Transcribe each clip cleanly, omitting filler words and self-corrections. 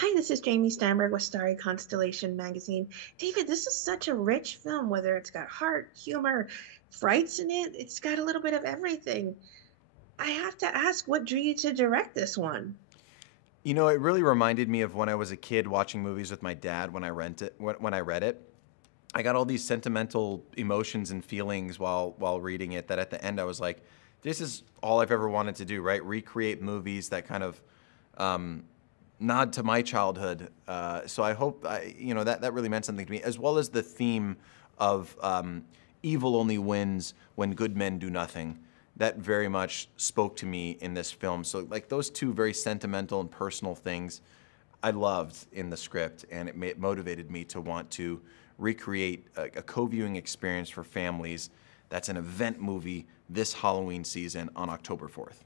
Hi, this is Jamie Steinberg with Starry Constellation Magazine. David, this is such a rich film, whether it's got heart, humor, frights in it, it's got a little bit of everything. I have to ask, what drew you to direct this one? You know, it really reminded me of when I was a kid watching movies with my dad when I read it. I got all these sentimental emotions and feelings while reading it that at the end I was like, this is all I've ever wanted to do, right? Recreate movies that kind of um, nod to my childhood. So I hope that really meant something to me, as well as the theme of evil only wins when good men do nothing. That very much spoke to me in this film. So like those two very sentimental and personal things, I loved in the script, and it motivated me to want to recreate a co-viewing experience for families. That's an event movie this Halloween season on October 4th.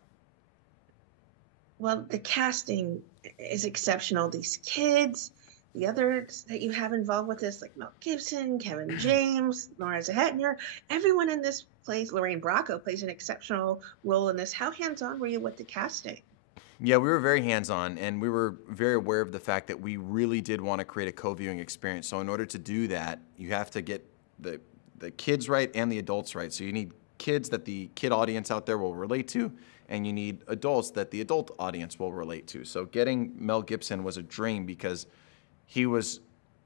Well, the casting is exceptional. These kids, the others that you have involved with this, like Mel Gibson, Kevin James, Laura Hetner, everyone in this plays, Lorraine Bracco plays an exceptional role in this. How hands-on were you with the casting? Yeah, we were very hands-on, and we were very aware of the fact that we really did want to create a co-viewing experience. So in order to do that, you have to get the the kids right and the adults right. So you need kids that the kid audience out there will relate to, and you need adults that the adult audience will relate to. So getting Mel Gibson was a dream because he was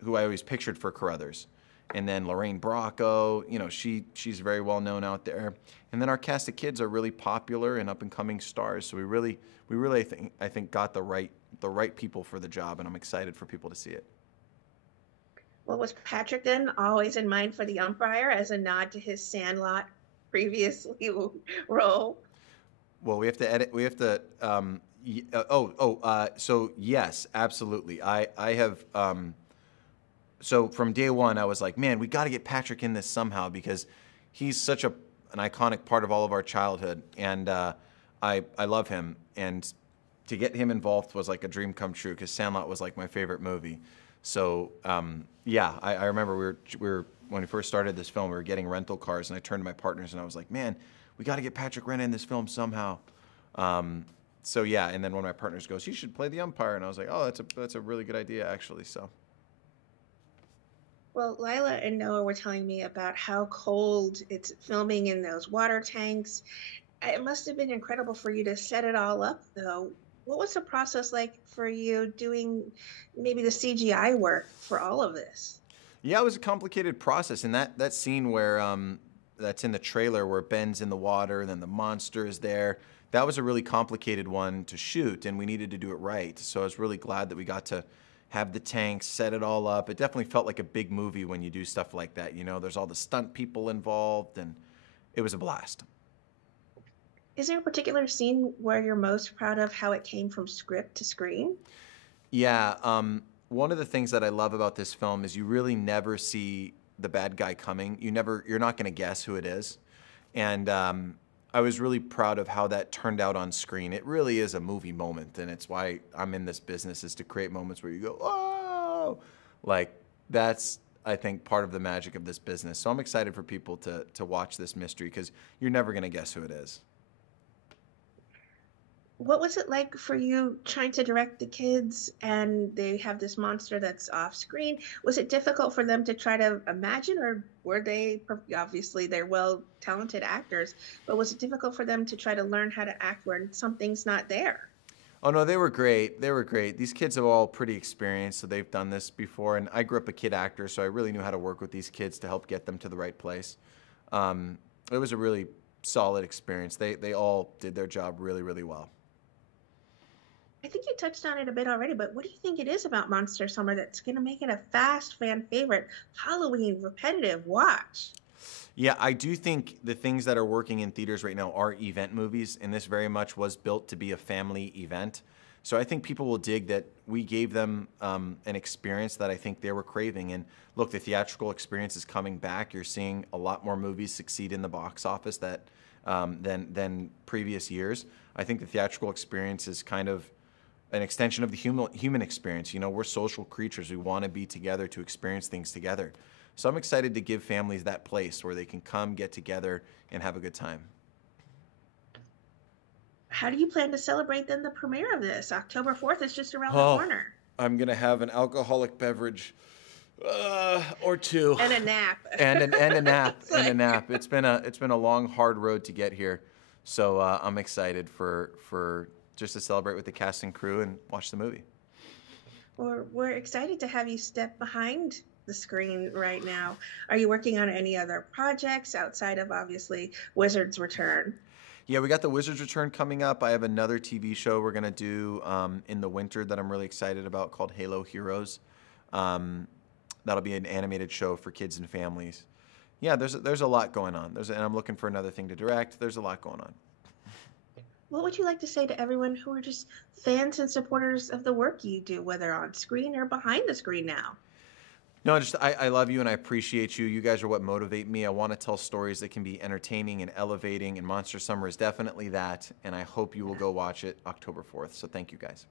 who I always pictured for Carruthers. And then Lorraine Bracco, you know, she's very well known out there. And then our cast of kids are really popular and up and coming stars. So we really I think got the right people for the job, and I'm excited for people to see it. Well, was Patrick then always in mind for the umpire as a nod to his Sandlot previously role? Well, we have to edit. We have to. So yes, absolutely. I have. So from day one, I was like, man, we got to get Patrick in this somehow because he's such an iconic part of all of our childhood, and I love him. And to get him involved was like a dream come true because Sandlot was like my favorite movie. So yeah, I remember we were when we first started this film, we were getting rental cars, and I turned to my partners and I was like, man, we got to get Patrick Renna in this film somehow. So yeah, and then one of my partners goes, you should play the umpire, and I was like, oh, that's a really good idea actually. So. Well, Lila and Noah were telling me about how cold it's filming in those water tanks. It must have been incredible for you to set it all up, though. What was the process like for you doing maybe the CGI work for all of this? Yeah, it was a complicated process, and that scene where that's in the trailer where Ben's in the water and then the monster is there. That was a really complicated one to shoot, and we needed to do it right. So I was really glad that we got to have the tanks, set it all up. It definitely felt like a big movie when you do stuff like that. You know, there's all the stunt people involved, and it was a blast. Is there a particular scene where you're most proud of how it came from script to screen? Yeah, one of the things that I love about this film is you really never see the bad guy coming. You're not going to guess who it is, and I was really proud of how that turned out on screen. It really is a movie moment, and it's why I'm in this business is to create moments where you go, oh, like that's I think part of the magic of this business. So I'm excited for people to watch this mystery because you're never going to guess who it is. What was it like for you trying to direct the kids and they have this monster that's off screen? Was it difficult for them to try to imagine, or were they obviously they're well talented actors, but was it difficult for them to try to learn how to act when something's not there? Oh no, they were great. They were great. These kids are all pretty experienced, so they've done this before. And I grew up a kid actor, so I really knew how to work with these kids to help get them to the right place. It was a really solid experience. They all did their job really, really well. I think you touched on it a bit already, but what do you think it is about Monster Summer that's going to make it a fast fan favorite, Halloween repetitive watch? Yeah, I do think the things that are working in theaters right now are event movies, and this very much was built to be a family event. So I think people will dig that we gave them an experience that I think they were craving. And look, the theatrical experience is coming back. You're seeing a lot more movies succeed in the box office than previous years. I think the theatrical experience is kind of an extension of the human experience. You know, we're social creatures. We want to be together to experience things together. So I'm excited to give families that place where they can come, get together, and have a good time. How do you plan to celebrate then the premiere of this? October 4th is just around the Oh, corner. I'm gonna have an alcoholic beverage or two, And a nap. and a nap It's and a like, nap. It's been a long, hard road to get here, so I'm excited for just to celebrate with the cast and crew and watch the movie. we're excited to have you step behind the screen right now. Are you working on any other projects outside of obviously Wizard's Return? Yeah, we got the Wizard's Return coming up. I have another TV show we're gonna do in the winter that I'm really excited about called Halo Heroes. Um, that'll be an animated show for kids and families. Yeah, there's a lot going on. And I'm looking for another thing to direct. There's a lot going on. What would you like to say to everyone who are just fans and supporters of the work you do, whether on screen or behind the screen now? No, just I love you and I appreciate you. You guys are what motivate me. I want to tell stories that can be entertaining and elevating, and Monster Summer is definitely that. And I hope you will go watch it October 4th. So thank you guys.